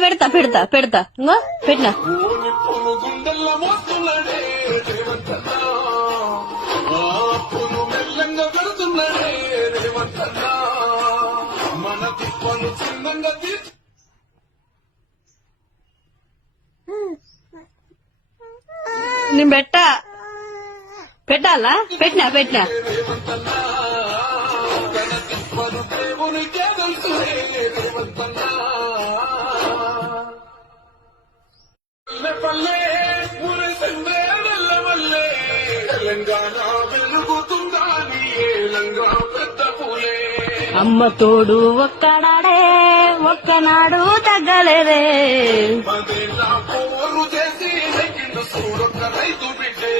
పెడతా పెడతా పెడతా ఇంకో పెట్టినా నేను పెట్టాలా పెట్టినా పెట్టినా అమ్మ తోడు ఒక్కడాడే ఒక్కనాడు తగ్గలేదే చేసి రైతు బిడ్డే